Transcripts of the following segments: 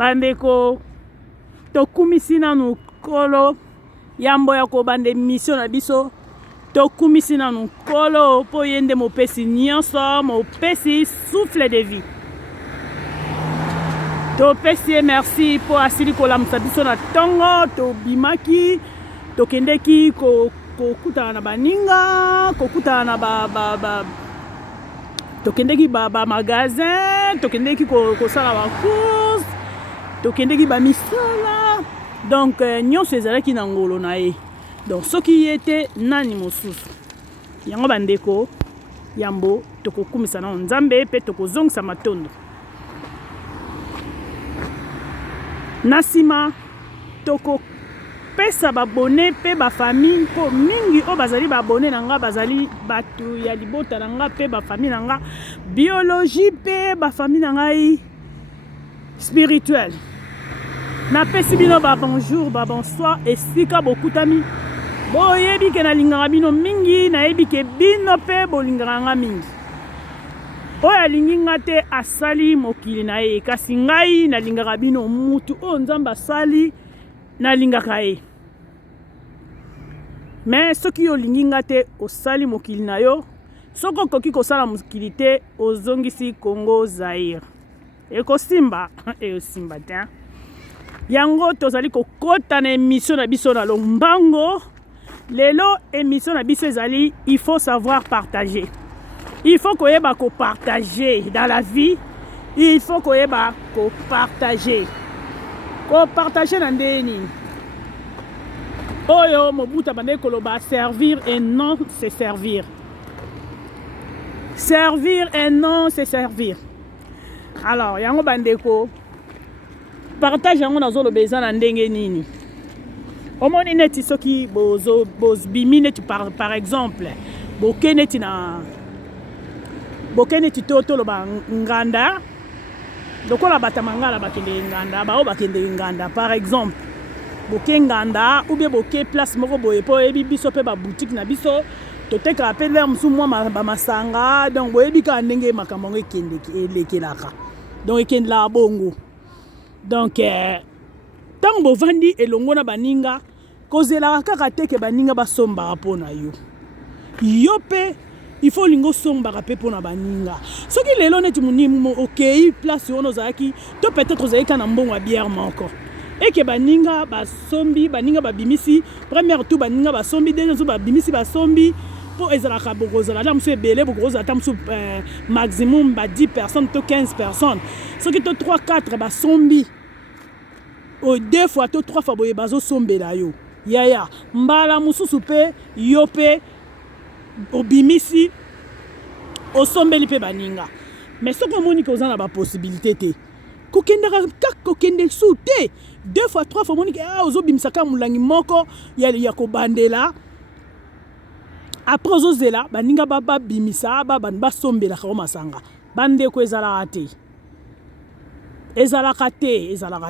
bandeko tokumisi nanu kolo yambo ya kobanda mission na biso tokumisi nanu kolo po yende mopesi nyonso mopesi souffle de vie topesi merci po asili kolamusa biso na tongo tobimaki tokendeki kokutana na baninga kokutana na tokendeki ba magasin tokendeki kosala ba course tokendeki ba misala donc nyonso ezalaki na ngolo na ye donc soki ye te nani mosusu yango bandeko yambo tokokumisa na nzambe pe tokozongisa matondo na nsima tokopesa babone mpe bafamille mpo mingi oyo bazali babone na nga bazali bato ya libota na nga mpe bafamille na nga biologie mpe bafamille na ngai spirituelle napesi bino babonjour babonsoir esika bokutami boyebi ke nalingaka bino mingi nayebi ke bino mpe bolingaka nga mingi oyo alingi nga te asali mokili na ye kasi ngai nalingaka bino mutu oyo nzambe asali nalingaka ye me soki olingi nga te osali mokili na yo soki okoki kosala mokili te ozongisi Congo Zaire ekosimba eyosimba te yango tozali kokota na émission na biso na lombango lelo émission na biso ezali il faut savoir partager. Il faut koyeba ko partager dans la vie. Il faut koyeba ko partager. Ko partager na ndeni. Oyo mobuta bande koloba servir et non se servir. Servir et non se servir. Alors yango bandeko partage yango nazo lo beza na ndenge nini. Omoni neti soki bozo bimi neti par exemple bokeneti na bokene tito loba nganda lokola batamangala bakende nganda bao bakende nganda par exemple boke nganda ou bien boke place moko boye po ebi biso pe ba boutique na biso toteka apela msu mwa ba masanga donc boyebi ka ndenge makambo ekende elekelaka donc ekende la bongo donc tant bovandi elongo na baninga kozela kaka teke baninga basomba pona yo yo pe il faut lingo somba rapé pour na baninga soki lelo neti munimo okay place ono zaki to peut-être ozaki na mbongo ya bière moko eke baninga basombi baninga babimisi première tout baninga basombi deuxième tout babimisi basombi po ezalaka bokozala la musu ebele bokozala ta musu maximum ba 10 personnes to 15 personnes soki to 3 4 basombi o deux fois to 3 fois boye bazo sombela yo yaya mbala mususu pe yo pe obimisi osombeli pe baninga mais soki omoni ke oza na baposibilité te kokendaka kaka kokende su te 2 fois 3 fois omoni ke ozobimisaka molangi moko ya kobandela apres ozozela baninga babimisa babandi basombelaka o masanga bandeko ezalaka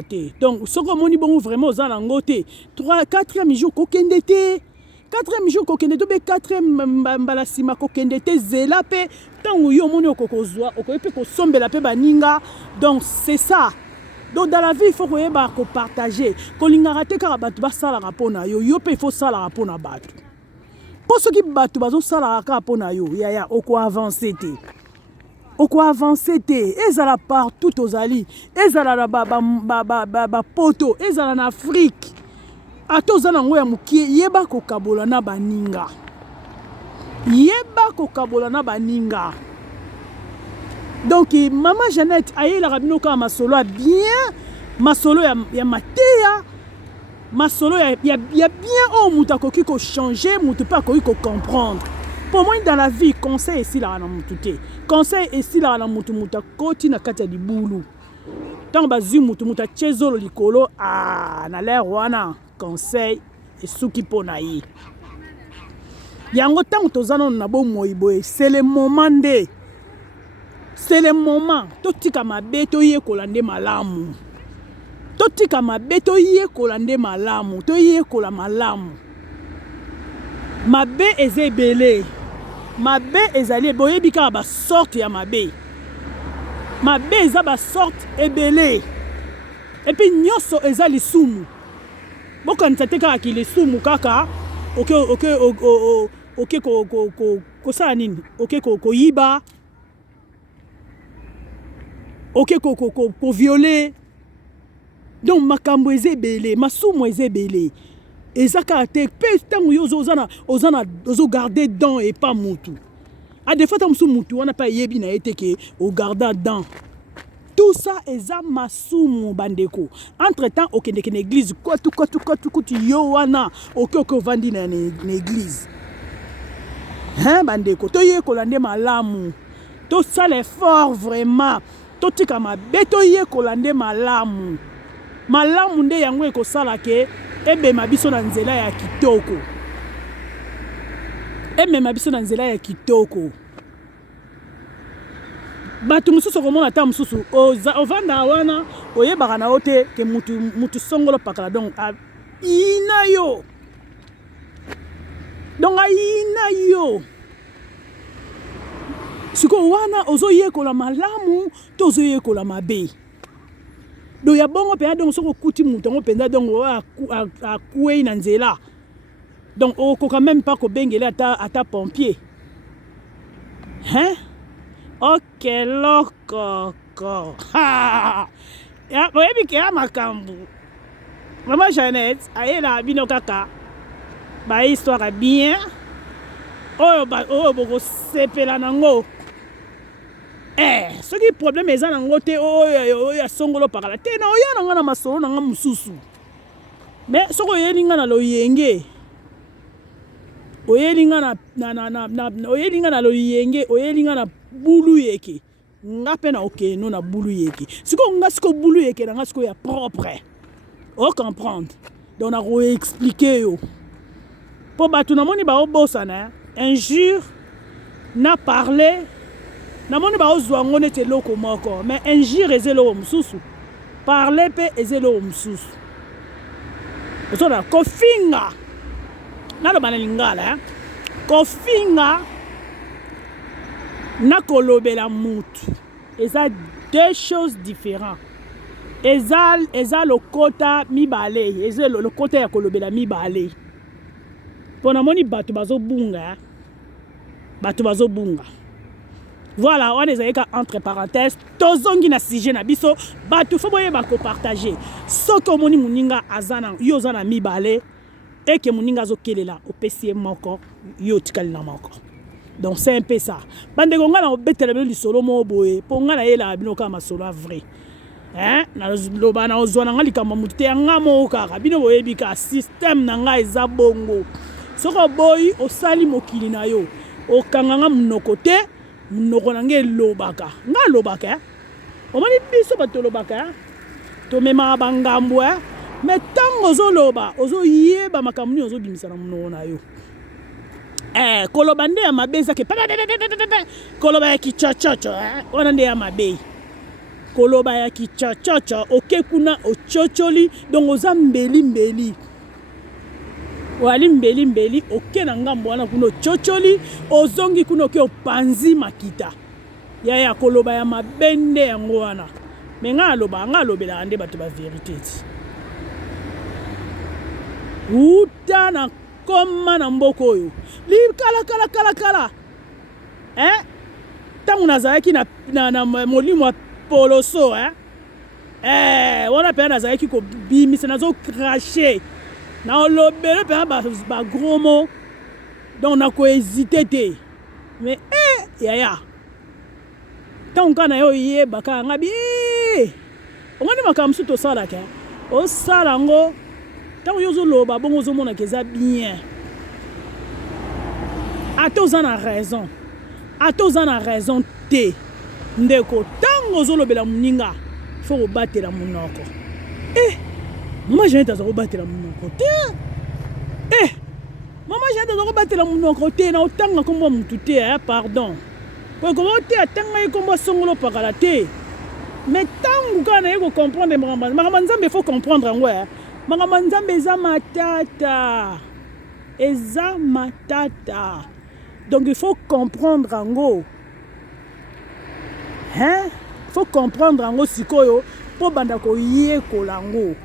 te donc soki omoni bongo vraiment oza nango te 4e jour kokende te 4e jour kokende to be 4e mbala sima kokende te zela pe tango yo moni okokozwa okoyepe kosombela pe baninga donc c'est ça donc dans la vie il faut koyeba ko partager kolingaka te kaka bato basalaka mpona yo yo pe il faut salaka mpona bato mpo soki bato bazosalaka kaka mpona yo yaya okoavance te ezala partout ozali ezala na bapoto ezala na Afrique ata oza nango ya mokie yeba kokabola na baninga donc mama Jeannette ayelaka bino kaka masolo ya bien masolo ya mateya masolo ya bien oyo moto akoki kochanger moto mpe akoki kocomprendre pour moi dans la vie conseil esilaka na motu te conseil esilaka na motu akoti na kati ya libulu ntango bazwi motu atie zolo likolo na lere wana conseil esuki mpo na ye yango ntango toza nano na bomoi boye c'est le moment totika mabe toyekola nde malamu toyekola malamu mabe eza ebele mabe ezali boyebi kaka basorte ya mabe eza basorte ebele et puis nyoso eza lisumu bokanisa te kaka ki lisumu kaka oke kosala nini oke koyiba oke koviole donc makambo eza ebele masumu eza ebele eza kaka te mpe ntango yo ozogarde dent et pas mutu des fois ntango mosusu mutu wana mpe ayebi na ye te ke ogarda dent. Tout ça eza masumu bandeko. Entre temps okendeke na église kotu yo wana oke ovandi na église. Hein bandeko toye kolande malamu. To sala effort vraiment. To tika mabe toye kolande malamu. Malamu nde yango ekosala ke ebema biso na nzela ya kitoko. Ebema biso na nzela ya kitoko. Batu mususu komona ta mususu ovanda wana oyebaka na ote ke mutu songolo pakala donc ina yo donc ina yo siko wana ozoyekola malamu to ozoyekola mabe do ya bongo pe donc soko kuti mutu ngo penza donc akuei na nzela donc okoka même pas ko bengele ata pompier hein. Ok, loko. Ha! Ya, oyebi ke ya makambu. Maman Jeannette, aye la bino kaka. Ba histoire bien. Oyo boko sepela nango. Soki problème eza nango te oyo ya songolo pakala. Te na oya nango na masolo nanga mususu. Mais soko yelinga na loyenge. Oyelinga na loyenge, oyelinga na bulu yeke nga pe na oke no na bulu yeke siko nga siko bulu yeke na nga siko ya propre o comprendre donc na ko expliquer yo po batu na moni ba obosana injure na parler na moni ba ozwa ngone te loko moko mais injure ezelo mususu parler pe ezelo mususu osona kofinga na lo bana lingala kofinga na kolobela mutu eza deux choses différentes eza le kota mibale eza le kota ya kolobela mibale pona moni batu bazobunga voilà on eza ka entre parenthèses tozongi na sujet na biso batu fo boye ba ko partager soko moni muninga azana yo zana mibale et que muninga zokelela opesi moko yo tikali na moko. Donc c'est un peu ça. Bande konga na obetela bino lisolo mo boye, ponga na yela bino ka masolo vrai. Hein? Na loba na ozwana nga likamba mutu nga mo kaka bino boyebi ka système na nga eza bongo. Soko boyi osali mokili na yo. Okanga nga munoko te, munoko na nge lobaka. Nga lobaka. Omani biso bato lobaka. To mema bangambo mais tango ozo loba, ozo yeba makamuni ozo bimisa na munoko na yo. Koloba nde ya mabe zake koloba ya kichochocho wana nde ya mabe koloba ya kichochocho oke kuna ochocholi donc oza mbeli wali mbeli oke na ngambo wana kuna ochocholi ozongi kuna oke opanzi makita ya koloba ya mabe nde yango wana me nga alobela nde bato ba vérité uta na koma na mboko oyo li kala tangu nazalaki na molimo wa poloso wana pe nazalaki ko bimisa nazo cracher na olobele pe ba gros mots donc na ko hésiter te mais yaya tangu kana yo yeba ka ngabi omoni makambo suto sala ka o sala ngo tango yo zoloba bongo zomona keza bien atoza na raison te ndeko tango zolobela muninga faut kobatela munoko mama Jeannette aza kobatela munoko te mama Jeannette aza kobatela munoko te na otanga kombo mutu te pardon po ko te atanga kombo songolo pakala te mais tango kana yeko comprendre makambo nzambe faut comprendre ngwe makambo nzambe eza matata donc il faut comprendre ango hein faut comprendre ango sikoyo po banda ko yekola ngo.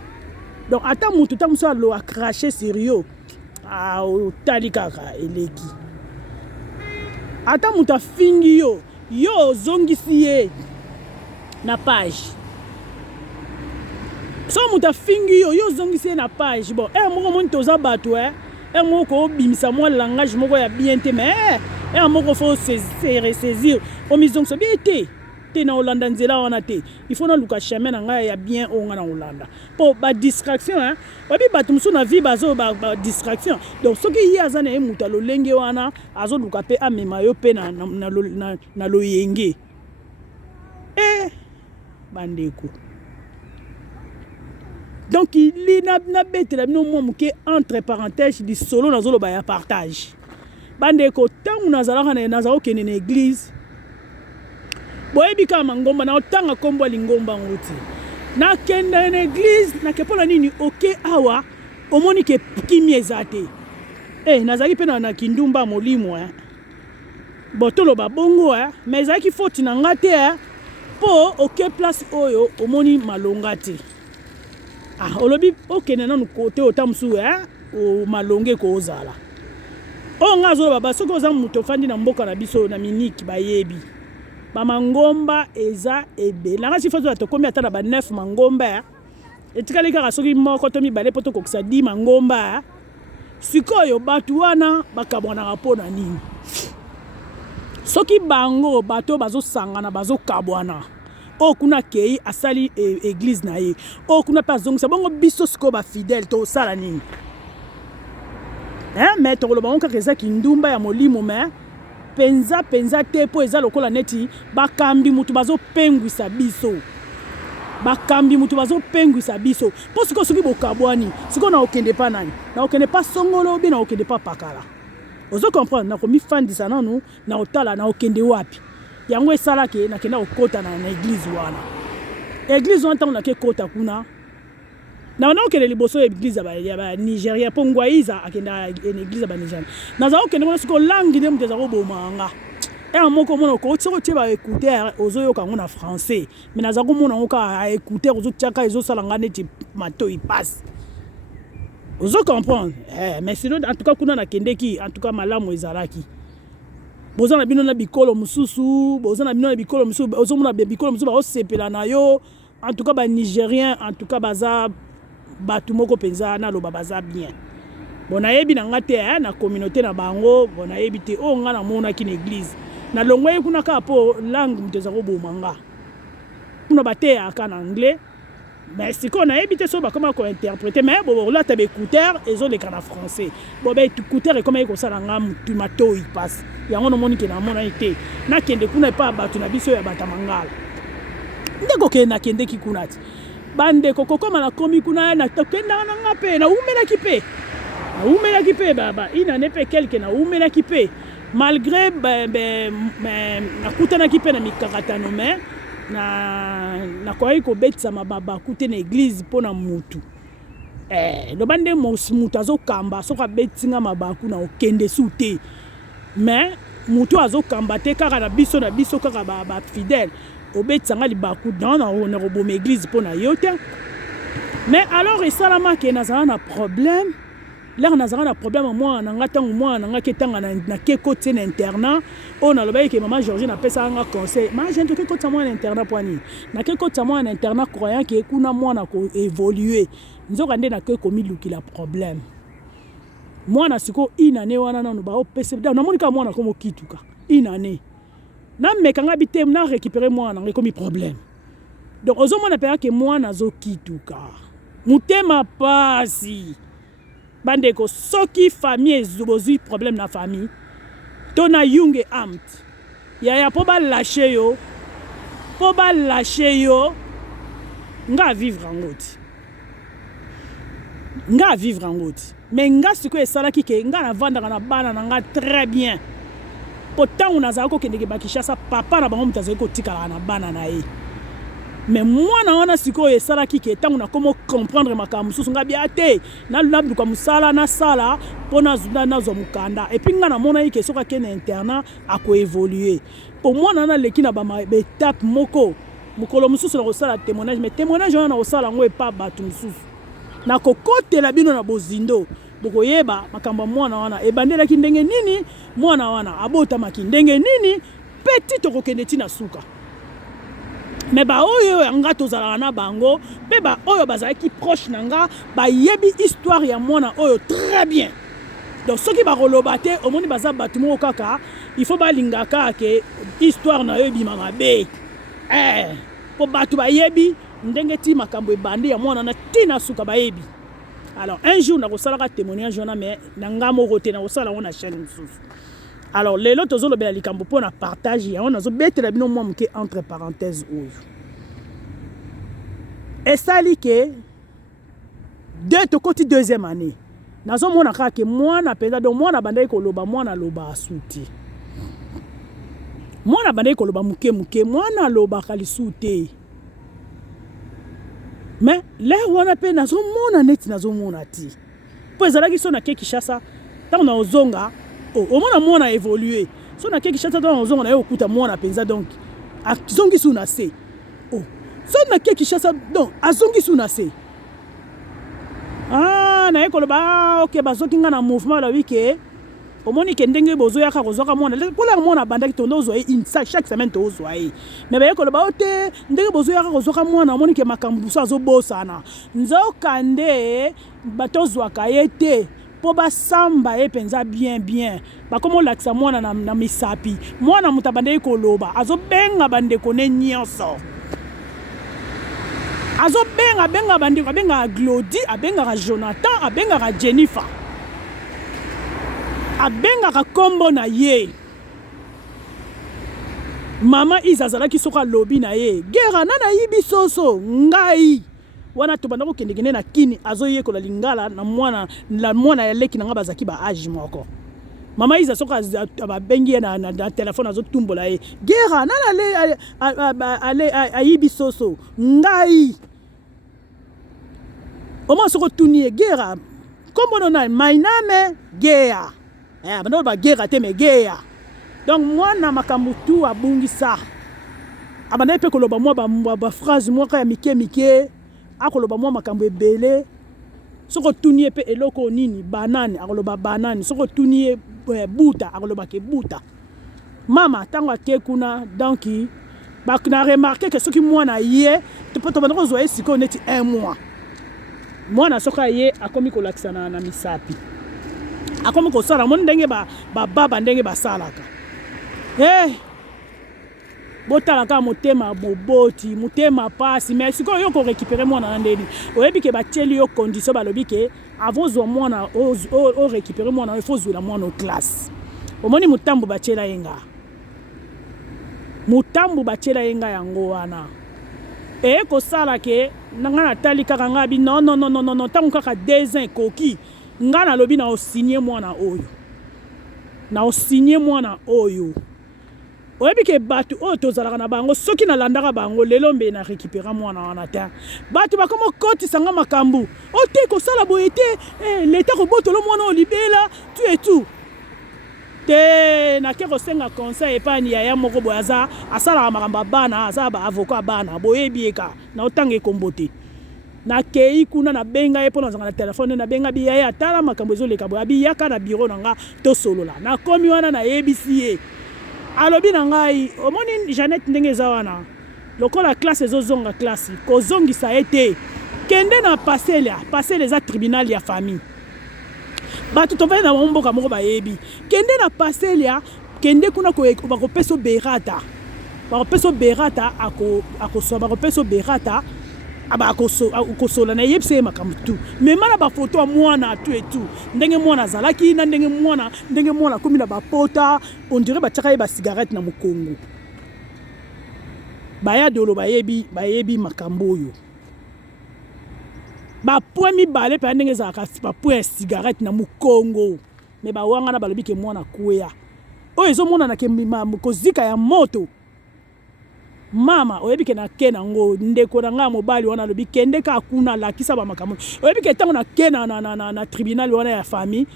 Donc ata mutu ta muso alo a cracher sur yo otali kaka eleki. Ata mutu afingi yo ozongisi ye na page. So mutu afingi yo ozongisi ye na page. Bon moko moni toza bato moko bimisa mwa langage moko ya bien te mais moko faut se ressaisir omizongso bien te na Hollanda nzela wana te il faut na luka chemin na ngai ya bien onga na Hollanda po ba distraction babi bato musu na vie bazo ba distraction donc soki yi azana e muta lolenge wana azo luka pe amema yo pe na loyenge bandeko. Donc il na betela bino mo muke entre parenthèses di solo na zolo ba ya partage bandeko tangu nazalaka nazalo kene na église boyebi kama ngomba na otanga kombo lingomba ngoti na kenda na église na kepola nini oke awa omoni ke kimi ezate nazali pe na kindumba molimo botolo ba bongo mais ezaki faute na ngate po oke place oyo omoni malonga te olobi okene nanu kote otamsu o malonge ko ozala ngazo baba soko oza muto fandi na mboka na biso na miniki bayebi bamangomba eza ebe langa sifazo atokomi ata na ba 9 mangomba etikali kaka soki moko to mibale poto kokisa 10 mangomba sikoyo batu wana bakabwana po na nini soki bango bato bazosangana bazokabwana kuna kei asali église na ye kuna pa zongisa bongo biso siko ba fidèle to sala nini mais to loba onka keza kindumba ya molimo mais penza te po eza lokola neti bakambi mutu bazopengwisa biso po siko soki bokabwani siko na okende pa nani na okende pa songolo bi na okende pa pakala ozo comprendre na komi fandisa nanu na otala na okende wapi yango esalaki nakenda okota na église wana église wana ntango nake kota kuna na okende liboso ya église ya ba Nigeria po ngwaiza akenda église ya ba Nigeria naza okende mona siko langi nde muteza ko bomanga moko mona ko tsoko tsheba écouter ozoyoka ngo na français mais naza ko mona ngo ka écouter ozo tshaka ezo sala ngane ti mato i passe ozo comprendre mais sinon en tout cas kuna na kendeki en tout cas malamu ezalaki bozana bino na bikolo mususu bozana bino na bikolo mususu ozomona bikolo mususu ba osepela na yo en tout cas ba Nigérien en tout cas baza batu moko penza na loba baza bien bona yebi na ngate na communauté na bango bona yebi te nga na mona ki na église na longwe kuna ka po langue muteza ko bomanga kuna bate aka na anglais mais siko na yebi te so ba comment ko interpréter mais bon là tabe écouteur ezo le kana français bon ba écouteur comme iko sala ngam tu mato il passe yango no moni ke na mona ite na kende kuna pa batu na biso ya batamangala ndeko ke na kende ki kunati bande kokoma na komi kuna na tokenda na ngape na umela kipe baba ina nepe quelque na umela kipe malgré na kutana kipe na mikakatano mais na kwa iko betsa mababa kute na église pona mutu do bande mutu azokamba soka betinga mabaku na okende sute mais mutu azokamba te kaka na biso kaka ba fidèle obetsanga libaku dans na robome église pona yote mais alors esalama ke nazana na problème là nazana na problème moi na ngatangu moi na ngaketanga na keko te na internat na lobaye ke maman Georgine na pesa nga conseil ma je ntoke ko tsamwa na internat poani na keko tsamwa na internat croyant ke kuna mwana ko évoluer nzoka nde na keko milukila problème mwana siko inane wana na ba opese na monika mwana komo kituka inane na mekanga bitem na récupérer mwana ngomi problème donc ozo mona pera ke mwana zo kituka mutema pasi bandeko soki famille ezobozui problème na famille to na yunge amt ya po ba lâcher yo nga vivre ngoti mais nga siko esalaki ke nga na vandaka na bana na nga très bien pourtant on a zako kendeke bakishasa papa na bango mutaze ko tikala na bana na ye mais moi na wana siko esalaki ke tangu na komo comprendre makambo susu nga bia te na luka musala na sala pona zunda na zo mukanda et puis nga na mona yike soka ke na internat ako évoluer pour moi na leki na ba étape moko mokolo mosusu na kosala témoignage mais témoignage wana na kosala yango epa bato mosusu na kokotela bino na bozindo bokoyeba makambo ya mwana wana ebandelaki ndenge nini mwana wana abotamaki ndenge nini petit tokokende ti na suka mais baoyo yanga tozalaka na bango mpe baoyo bazalaki proche na nga bayebi histoire ya mwana oyo très bien donc soki bakoloba te omoni baza bato moko kaka il faut balingaka ke histoire na yo ebima mabe mpo bato bayebi ndenge ti makambo ebandi ya mwana na ntina suka bayebi. Alors un jour nakosalaka témoignage wana mais na nga moko te nakosala yango na chaîne mosusu. Alors lelo tozolobela likambo mpo na partage yango nazobetela bino mwa moke entre parenthèse oyo esali ke tokoti deuxième année nazomona kaka ke mwana mpenza donc mwana bandaki koloba mwana aloba asu te mwana bandaki koloba moke moke mwana alobaka lisu te mais lere wana mpe nazomona neti nazomona ti mpo ezalaki so na ke Kinshasa ntango na ozonga omona mwana évolué so na ke Kinshasa ntango na ozonga na ye okuta mwana mpenza donc azongi su na se so na ke Kinshasa donc azongi su na se na ye koloba ok bazoki nga na mouvement balobi ke omoni ke ndenge bozoyaka kozwaka mwana mpola mwana bandaki tondo ozwa ye chaque semaine tozwa ye mais baye koloba o te ndenge bozoyaka kozwaka mwana omoni ke makambo buso azobosana nzoka nde batozwaka ye te mpo basamba ye mpenza bien bakoma olakisa mwana na misapi mwana moto abandeki koloba azobenga bandeko ne nyonso abenga bandeko abengaka Glody abengaka Jonathan abengaka Jennifer abengaka kombo na ye mama Isa azalaki soka lobi na ye gera nana yibi soso ngai wana tobanda kokendekende na kini azoyekola lingala na mwana ya leki na nga bazaki ba age moko mama Isa soka ababengi ye na telefone azotumbola ye gera nana ale ayibi soso ngai oma soko tuni ye gera kombo nona my name Gea bando ba gera te me Gea donc mwana makambo tu abungisa abanda pe koloba mwa ba phrase mwa ka ya mike akoloba mwa makambo ebele soko tuni pe eloko nini banane akoloba banane soko tuni buta akoloba ke buta mama tango ake kuna donc na remarqué que soki mwana ye to banda ko zo esiko neti 1 mois mwana soka ye akomi kolakisa na misapi akomi kosala mo ndenge baba ndenge basalaka botalaka motema boboti motema pasi mais sikoyo yo korécupere mwana na ndeni oyebi ke batieli yo condition balobi ke avozwa mwana o récupere mwana il faut zwela mwana o classe omoni mutambu batiela yenga yango wana kosala ke nanga natali kaka nga bi non ntango kaka 2 ans koki nga nalobi na osigné mwana oyo oyebi ke bato oyo tozalaka na bango soki nalandaka bango lelo mbe na récupéra mwana wana te bato bakoma kotisanga makambo o te kosala boye te leta kobotolo mwana oyo libela tu et tout te nake kosenga conseil epani yaya moko boye asalaka makambo ya bana aza baavocat bana boyebi eka na otanga ekombo te nakei kuna nabenga ye mpo nazanga na telefone nabenga biyaya atala makambo ezoleka boye abiyaka na biro na nga tosolola nakomi wana nayebisi ye alobi na ngai omoni Jeannette ndenge eza wana lokola classe ezozonga classe kozongisa ye te kende na pasele eza tribunal ya famille bato tovali na mboka moko bayebi kende na pasele kende kuna bakopesa berata bakopesa berata akosola na yebisa ye makambo tu mema na bafoto ya mwana tu etu ndenge mwana azalaki na ndenge mwana akomi na bapota ondire batiaka ye basigarete na mokongo bayadolo bayebi makambo oyo bapoint mibale mpe ndenge ezalaka bapoint ya sigarete na mokongo me bawangana balobi ke mwana kweya oyo ezomonana ke kozika ya moto mama oyebi ke nake nango ndeko na nga mobali wana alobi kende ka kuna alakisa bamakambo oyebi ke ntango nake na tribunal wana ya famille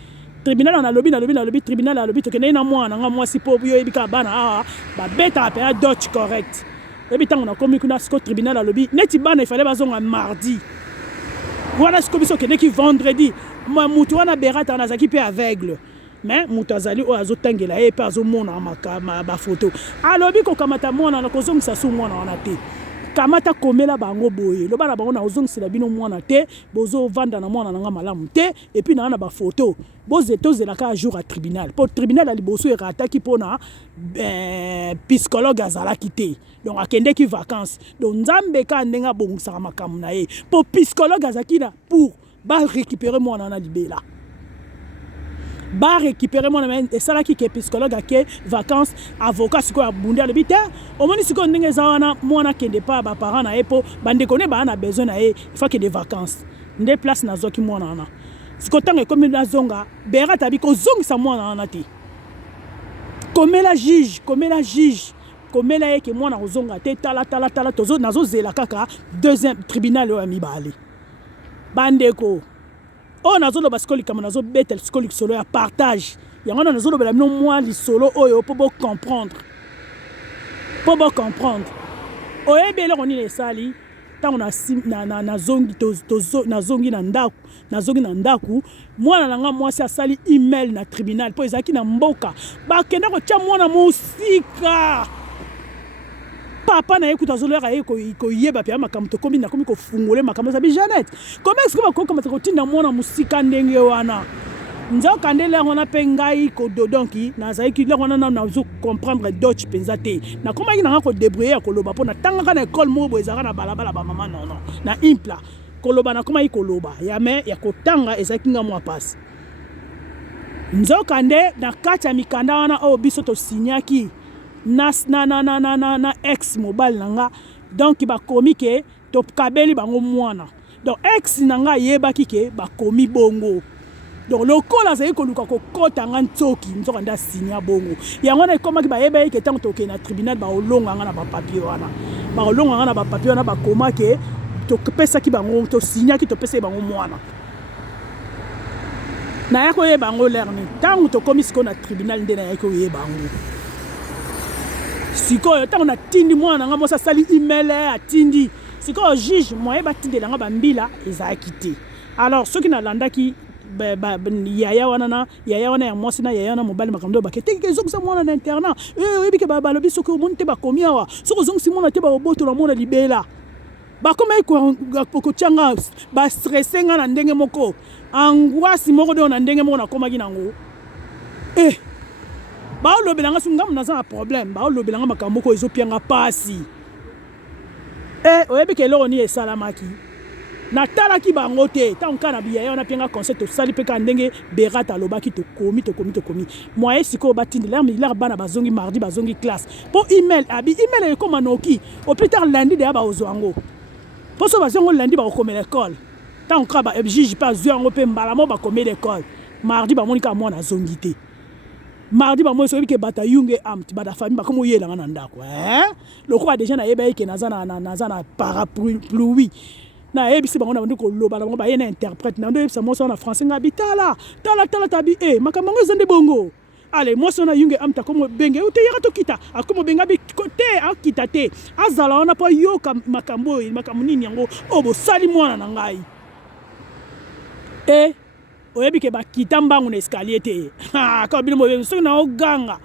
tribunal nalobi tribunal alobi tokende na mwana nga mwasi mpo oyebi ka bana babetaka mpe ya dodge correct Et puis, on a commis au tribunal à lobby. Il fallait un mardi. Voilà ce que qui vendredi. Moi, Moutouana Berat, on a qui peut aveugle. Mais Moutazali, on a zotangela et pas au monde en ma photo. Alors, bi ko kamata mwana na kozong sa su mwana on a te. Kamata komela bango boye. Lo bana bango na ozong sila bino mwana te, bozo vanda na mwana na malamu te et puis na ba photo. Bozo tozela ka jour à tribunal. Pour tribunal ali boso e rataki pona psychologue azala kité. Donc akende ki vacances. Donc nzambe ka ndenga bongisa makamu na ye. Pour psychologue azakina pour ba récupérer mwana na libela. Ba récupérer mon ami et ça là qui est psychologue à qui vacances avocat ce quoi bunda le bité au moins si qu'on n'est pas moi na kende pas ba parents na epo bande connaît ba na besoin na il faut que des vacances des places na zo ki moi na si qu'on tant comme na zonga bera tabi ko zong sa moi na ti comme la juge comme la que moi na zonga te tala tozo na zo zela kaka deuxième tribunal o ami bali bande ko oh nazolo baskoli kama nazo betel skoli solo ya partage yango nazolo bela no moi li solo oyo pour comprendre oye bela on ile sali ta on a na zongi nazongi na ndaku mwana nanga mwasi asali email na tribunal po ezaki na mboka ba kenda ko tia mwana musika papa na écoute azolera ko yeba pe makamto komi na komi ko fungole makamto sabi Jeannette comment est-ce que ba ko kamata ko tinda mwana musika ndenge wana nzo kandela ona pengai ko dodonki na zaiki le ona na zo comprendre Dutch penzate na koma ina ko débrouiller ko loba pona tanga na école mo boezaka na balabala ba mama non na impla ko loba na koma ko loba ya me ya ko tanga ezaki nga mwa passe nzo kande na kata mikanda wana o biso to signaki na ex mobile nanga donc ba komi ke to kabeli bango mwana donc ex nanga yeba kike ba komi bongo donc le kola za ko luka ko kota nga ntoki nzoka nda signa bongo yango na koma ki ba yeba ke tango to ke na tribunal ba olonga nga na ba papier wana ba koma ke to pesa ki bango to signa ki to pesa bango mwana na yako yeba bango lerni tango to komi siko na tribunal ndena yako yeba bango sikoyo tango na tindi mwana nga mosa sali email atindi sikoyo juge moye batindela nga bambila ezaki te alors soki na landaki yaya wana ya mwasi na yaya na mobali makamdo bakete kezongisa mwana na internat oyebike balobi soki omoni te bakomi awa soki ozongisi mwana te baobotola mwana libela bakoma kotianga bastresse nga na ndenge moko angoisse moko de na ndenge moko nakomaki nango ba lobelanga sungam na za problème ba lobelanga makambo ko ezopianga pasi oyebi ke lo ni esalamaki na tala ki bango te ta nkana biya ya na pianga concept sali pe ka ndenge berata lobaki to komi moi siko batindi la bana bazongi mardi bazongi classe po email email e koma noki au plus tard lundi de ba ozwango po so bazongo lundi ba ko l'école ta nkra ba juge pas zwango pe mbala mo ba komi l'école mardi ba monika mo na zongi te mardi ba moso ke bata yunge amt bata famille ba komo yela ngana ndako le quoi déjà na yeba ke nazana parapluie na ebisi bango na ndiko loba na bango ba yena interprète na ndo ebisa moso na français ngabi tala tabi makambo ngo zande bongo allez moso na yunge amta komo benge ute yaka to kita akomo benga bi côté akita te azala ona pa yoka makambo nini yango obo sali mwana na ngai oyebi ke bakita mbangu na escalier te ka bino mo so na oganga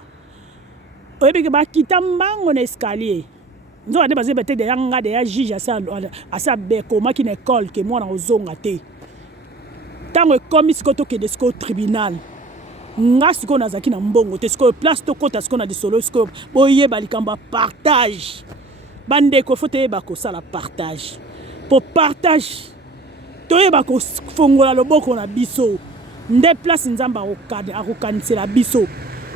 oyebi ke bakita mbangu na escalier nzo ade baze bete de yanga de ya juge asa be koma ki na école ke mwana ozonga te tango komi siko to ke de siko tribunal nga siko na zaki na mbongo te siko place to kota siko na de solo siko boye balikamba partage bande ko fote ba ko sala partage pour partage toyeba ko fongola loboko na biso nde place nzamba akokanisela biso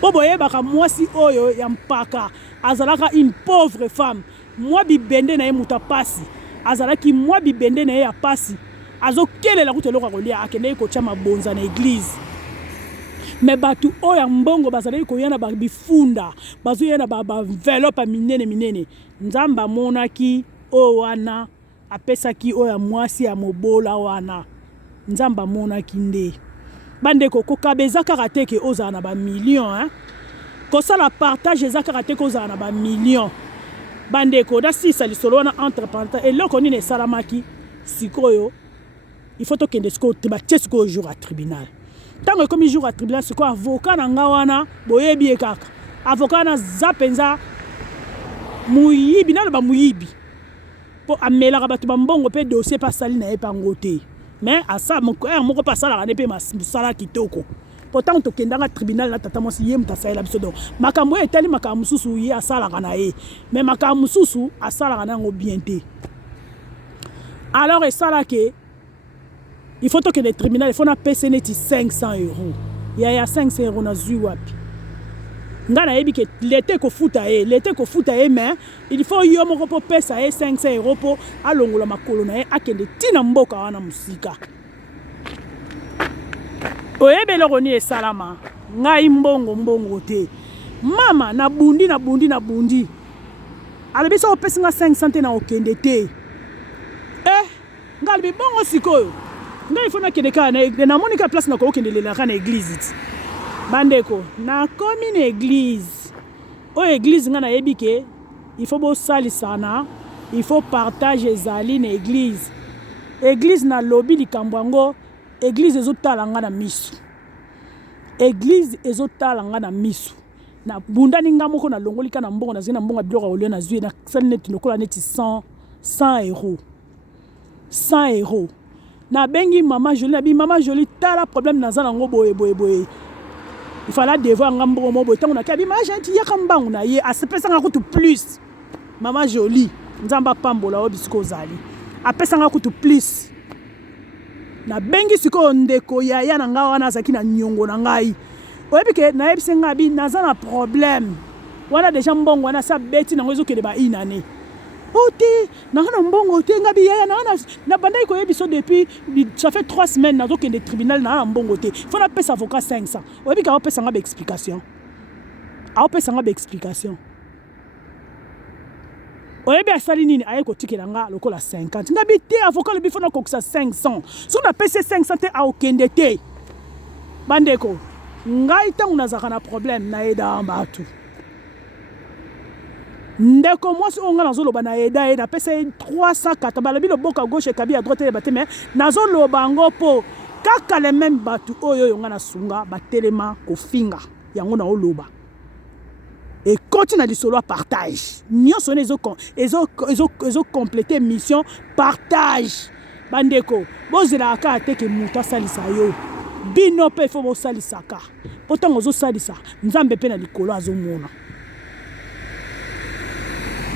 po boyebaka mwasi oyo ya mpaka azalaka une pauvre femme mwa bibende na ye muta pasi azalaki mwa bibende na ye ya pasi azokelela kuto eloko kolia akende kotia mabonza na église mais batu oyo mbongo bazalaki koya na bifunda bazoya na baenvelope minene nzamba monaki o wana apesaki oyo mwasi ya mobola wana nzamba monaki nde bandeko kokabeza kaka ke ozala na ba million ko sala partage eza kaka te ko ozala na ba million bandeko da sisa lisolo wana entre parenthèses eloko nini esalamaki sikoyo il faut tokende sikoyo batie sikoyo jour à tribunal ntango ekomi jour à tribunal sikoyo avocat na nga wana boyebi ye kaka avocat na za mpenza muyibi naloba muyibi mpo amelaka bato bambongo mpe dossier mpe asali na ye mpango te mais moko mpe asalaka ne mpe mosala kitoko pourtant tokendanga tribunal na tata mwasi ye moto asalela biso donc makambo oyo etali makambo mosusu ye asalaka na ye mais makambo mosusu asalaka na yango bien te alors esalaki il faut tokende tribunal il faut napesa neti 500 euros ya 500 euros nazwi wapi nga nayebi ke lete kofuta ye mais il faut yo moko mpo pesa ye 500 euros mpo alongola makolo na ye akende ntina mboka wana mosika oyebe eloko nini esalama ngai mbongo te mama nabundi alobi so opesi nga 500 te na okende te nga alobi bongo sikoyo ngai ifo nakende kaka namoni ka place nakokendelelaka na église ti bandeko nakomi na église oyo église nga nayebi ke il faut bosalisana il faut partage ezali na église nalobi likambo yango église ezotala nga na miso na bundani nga moko na longolika na mbongo nazwi na mbongo biloko ya olio nazwi na sali neti lokola neti 100 euros 100 euros na bengi mama Jolie tala problème naza nango boye il fallait devoir nga mbongo mo boye tango na kabi ma gente yaka mbangu na ye asepesa nga kutu plus mama Jolie nzamba pambola obisiko zali apesa nga kutu plus na bengi siko ndeko ya na nga wana azaki na nyongo na ngai oyebi ke na yebise nga bi naza na problème wana deja mbongo wana sa beti nango ezokende ba inane ote nanga mbongo te nga bi ya na bandai ko yebiso depuis ça fait 3 semaines nazokende tribunal na mbongo te faut na pesa avocat 500 oyebi ka opesa nga ba explication oyebi asali nini aye kotikela nga lokola 50 nga bi te avocat le bifona kokisa 500 so na pesa 500 te aokende te bandeko ngai tangu nazaka na problème na eda mbatu ndeko mwasi onga nazoloba na eda na pesa 304 balobi loboka gauche kabi à droite bate mais nazoloba ngo po kaka le même batu oyo nga na sunga batelema kofinga yango na oloba et continue à solo partage nyonso ezo compléter mission partage bandeko bozela aka te ke muta salisa yo bino pe fo bo salisaka pourtant ozo salisa nzambe pe na likolo azomona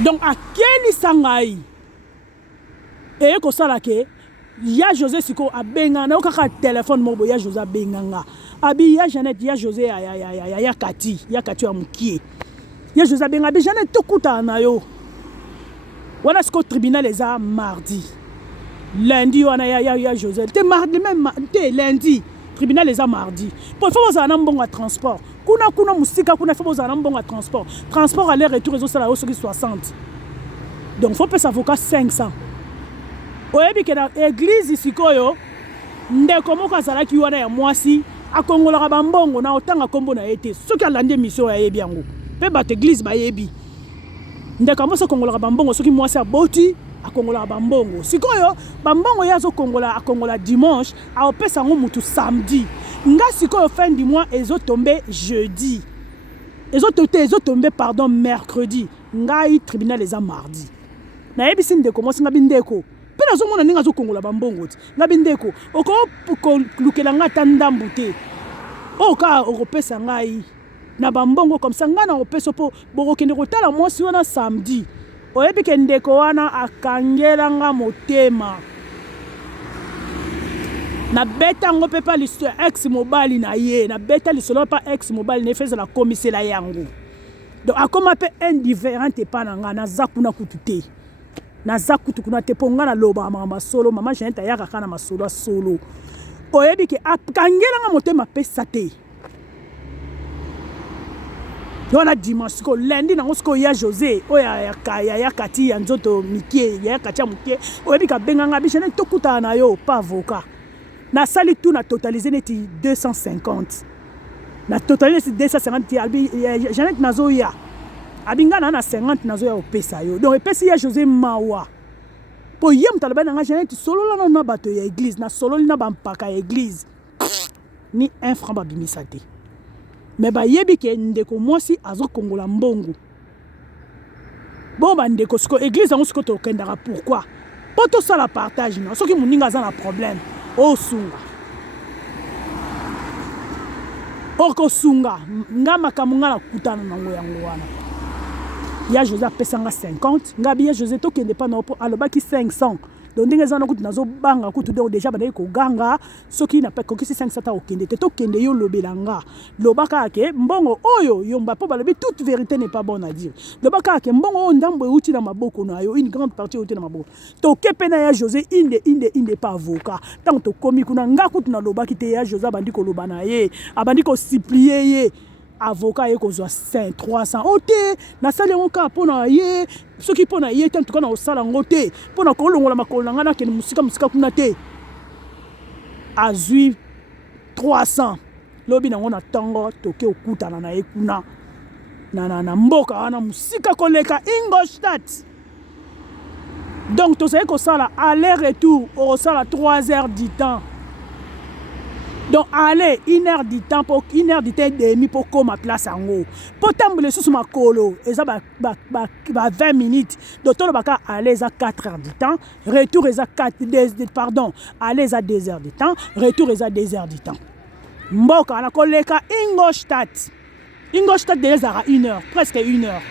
donc akeli sangai et ko sala ke ya José siko abenga na okaka téléphone mobo ya José abenganga abi ya Jeannette ya José ya Kati wa mukie ya José benga bi Jeannette tokuta na yo wana siko tribunal eza mardi lundi wana ya José te mardi même te lundi tribunal eza mardi pour faut ça na mbongo transport kuna musika kuna faut ça na mbongo transport aller retour ezo sala osoki 60 donc faut pesa avocat 500 oyebi ke na église sikoyo ndeko moko azalaki wana ya mwasi akongolaka bambongo na otanga kombo na ete soki alandi mission ya yebi yango pe bat église bayebi ndeko moso kongolaka bambongo soki mwasi aboti akongolaka bambongo sikoyo bambongo yazo akongola dimanche aopesa ngo mutu samedi nga sikoyo fin du mois ezotombe jeudi ezotombe pardon mercredi ngai tribunal eza mardi na yebisi ndeko mosi nga bindeko pe nazomona ninga zokongola bambongo ti nga bindeko oko lukela nga ta ndambu te oka okopesa ngai na bambongo comme ça nga na opesa po bokokende kotala mwasi wana samedi oyebi ke ndeko wana akangela nga motema na beta ngo pe pa l'histoire ex mobile na ye na beta lisolo pa ex mobile ne feza la komisela yango donc akoma pe indifférent pa na nga na zakuna kutute na zakutu kuna te ponga na loba mama solo mama Jeannette ayaka kana masolo solo oyebi ke akangela nga motema pesa te Dona dimanche ko lundi na ngosko ya José oya ya Kati ya nzoto mikie ya Kati ya mukie oyebi ka benganga bi Jeannette tokuta na yo pa avocat na sali tout na totalisé neti 250 na totalisé 250 albi Jeannette nazo ya abingana na 50 nazo ya opesa yo donc epesi ya José mawa po ye mutaloba na nga Jeannette solola na bato ya église na sololi na bampaka ya église ni 1 franc babimisa te mais bayebi ke ndeko mwasi azokongola mbongo bon bandeko siko église yango siko tokendaka pourquoi po tosala partage non soki moninga aza na problème osunga okosunga nga makambo nga nakutana nango yango wana ya José apesanga 50 ngabi ya José tokende pa na opo alobaki 500 donc ndenge eza na kutu nazobanga kutu donc déjà bandaki koganga soki napekokisi 500 ta okende te tokende yo lobelanga lobaka ke mbongo oyo yomba po balobi toute vérité n'est pas bonne à dire lobaka ke mbongo oyo ndambo euti na maboko na yo une grande partie euti na maboko tokepe na ya José inde pas avocat tant tokomi kuna nga kutu na lobaki te ya José abandi koloba na ye abandi ko supplier ye avocat ye kozwa 300 ote na sale ngoka pona ye soki pona ye te ntuka na osala ngote pona kolongola makolo na ngana ke musika kuna te azui 300 lobi na ngona tango toke okutana na ye kuna na mboka wana musika koleka Ingolstadt donc tozali kosala aller retour osala 3 heures du temps. Donc, allez, 1 heure du temps, 1 heure du temps et demi pour qu'on ma place en haut. Pour t'embler sous ma colo, et ça va 20 minutes. Donc, on va aller à 4 heures du temps, retour est à 4, pardon, aller à 2 heures du temps, retour est à 2 heures du temps. Mboka, on a collé à Ingolstadt. Ingolstadt, déjà à 1 heure, presque 1 heure.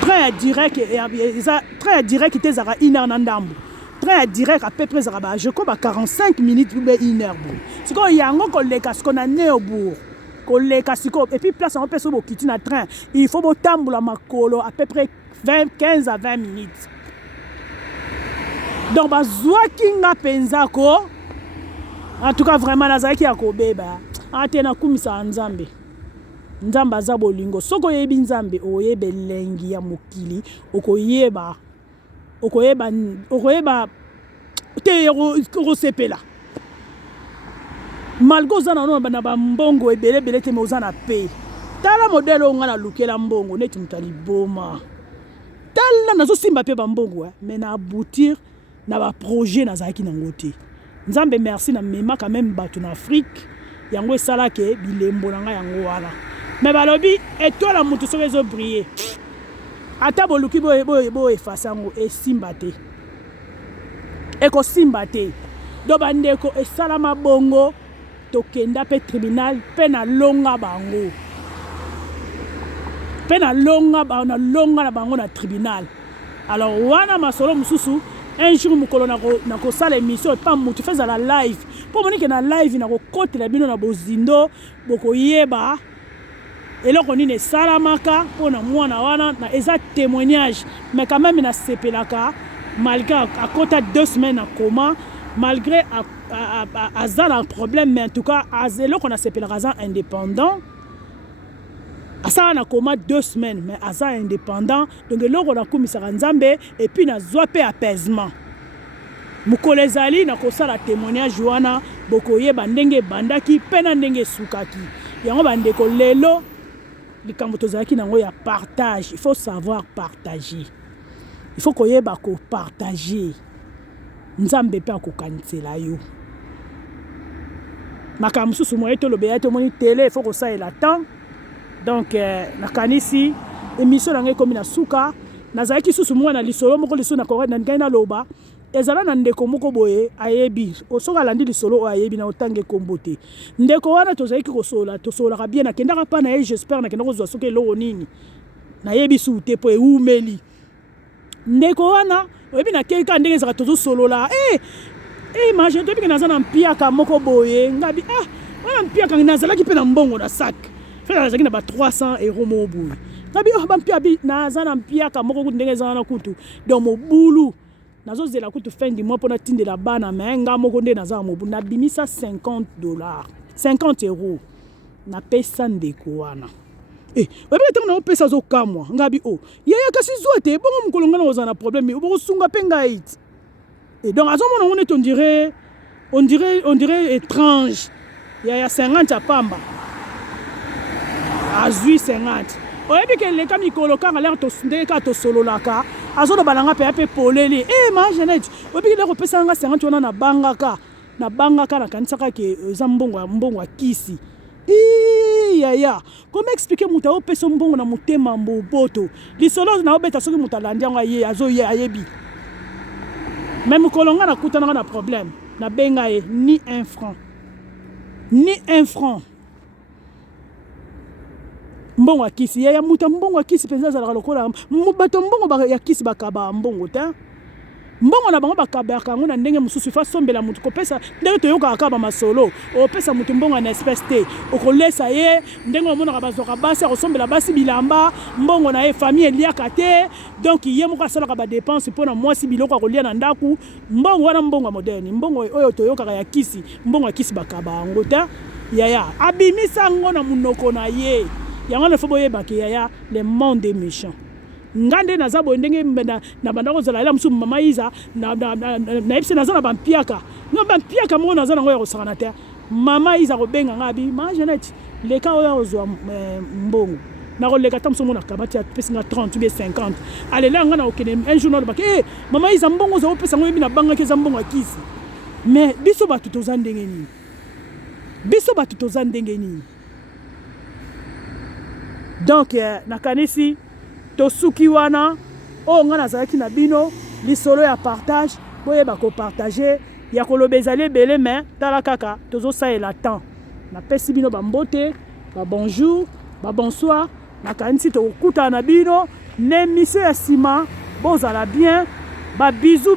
Train direct, était à 1 heure n'andambo. Train direct à peu près je crois 45 minutes ou 1 heure. C'est quand il y a un collègue qu'on a né au bourg. Et puis place on peut se quitter na train. Il faut botambo la makolo à peu près 15 à 20 minutes. Donc bazwa kinga penzako. En tout cas vraiment nazaki ya kobeba. Atena kumisa nzambe. Nzamba za bolingo. Soko yebi nzambe oyebe lengi ya mokili okoyeba te rosepela malgo zana no bana ba mbongo ebele te mozana pe tala modelo ngana lukela mbongo neti mutali boma tala nazo simba pe ba mbongo mais na aboutir na ba projet na zaki nango te nzambe merci na mema quand même batu na Afrique yango esala ke bilembo nanga yango wana mais balobi étoile la mutu sokezo briller ata boluki bo efasa ngo esimba te eko simba te do bandeko esala mabongo tokenda pe tribunal pe na longa bango na bango na tribunal alors wana masolo mususu un jour mukolo na ko sala émission pas mutu feza la live po monike na live na ko kotela bino na bozindo boko yeba eloko nini esalamaka mpona mwana wana na eza témoignage mais quand même na sepelaka malgré akota 2 semaines na coma malgré aza na problème mais en tout cas eloko na sepelaka aza indépendant asala na coma 2 semaines mais aza indépendant donc eloko nakumisaka nzambe et puis nazwa mpe apaisement mokolo ezali na kosala témoignage wana bokoyeba ndenge ebandaki mpe na ndenge esukaki yango bandeko lelo likambo tozalaki nango ya partage. Il faut savoir partager. Il faut koyeba ko partager. Nzambe pe akokanisela yo. Makambo susu moye to lobeya to moni télé, il faut ko ça et la temps. Donc nakanisi émission nange komi na suka nazalaki susu mwana lisolo moko lisolo na koré na ngai na loba ezala na ndeko moko boye ayebi osoka landi lisolo ayebi na otange kombote ndeko wana tozalaki kosola tosolaka bien nakendaka pa na ye j'espère nakenda kozwa soki eloko nini nayebi suute po eumeli ndeko wana oyebi nakei ka ndenge ezaka tozosolola imagine toyebi ke naza na mpiaka moko boye ngabi wana mpiaka nazalaki mpe na mbongo na sak fe nazalaki na ba 300 € moko boye ngabi bampia bi naza na mpiaka moko kutu ndenge ezala na kutu donc mobulu nazozela kutu fin du mois pona tindela bana mais nga moko nde naza mobu na bimisa $50 €, na pesa ndeko wana webi tango na opesa zo kamwa ngabi yaya kasi zo te bongo mukolo ngana ozana problème obo sunga penga it donc azomona ngone on dirait étrange yaya 50 apamba azui 50 oyebi ke leka mikolo kanga lere ndenge kaka tosololaka azoloba nanga mpe polele ma Jeannette oyebi ke lere kopesa nga 50 wana nabangaka nakanisaka ke eza mbongo ya kisi yaya comment expliquer moto aopesa mbongo na motema mboboto lisolo naobeta soki moto alandi yango ayebi me mokolo nga nakutanaka na problème nabenga ye ni un franc mbongo ya kisi yaya moto mbongo ya kisi mpenza azalaka lokola bato mbongo ya kisi bakaba mbongo te mbongo na bango bakabaka yango na ndenge mosusu fa sombela moto kopesa ndenge toyokaka kaka bamasolo opesa moto mbongo na espèce te okolesa ye ndenge omonaka bazwaka basi akosombela basi bilamba mbongo na ye famille eliaka te donc ye moko asalaka badepense mpona mwasi biloko akolia na ndaku mbongo wana mbongo ya moderne mbongo oyo toyokaka ya kisi mbongo ya kisi bakaba yango te yaya abimisa yango na monoko na ye yango na fo boyebake yaya le monde est méchant ngande naza boye ndenge na banda kozala ela mosusu mama iza nayebisi naza na bampiaka bampiaka moko naza nango ya kosakana te mama iza kobenga nga abi ma Jeannette leka oyo akozwa mbongo nakoleka ta mosusu mona kabati apesi nga 30 bien 50 alela nga na okende un jour nalobaki mama iza mbongo oza opesa ngo yebi na bangaki eza mbongo ya kisi mais biso bato toza ndenge nini donc nakanisi tosuki wana oyo nga nazalaki na bino lisolo ya partage boyeba kopartage ya koloba ezali ebele me tala kaka tozosalela temps napesi bino bambote babonjour babonsoir nakanisi tokokutana na bino na emission ya nsima bozala bien babizu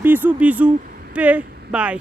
bizu pe bye.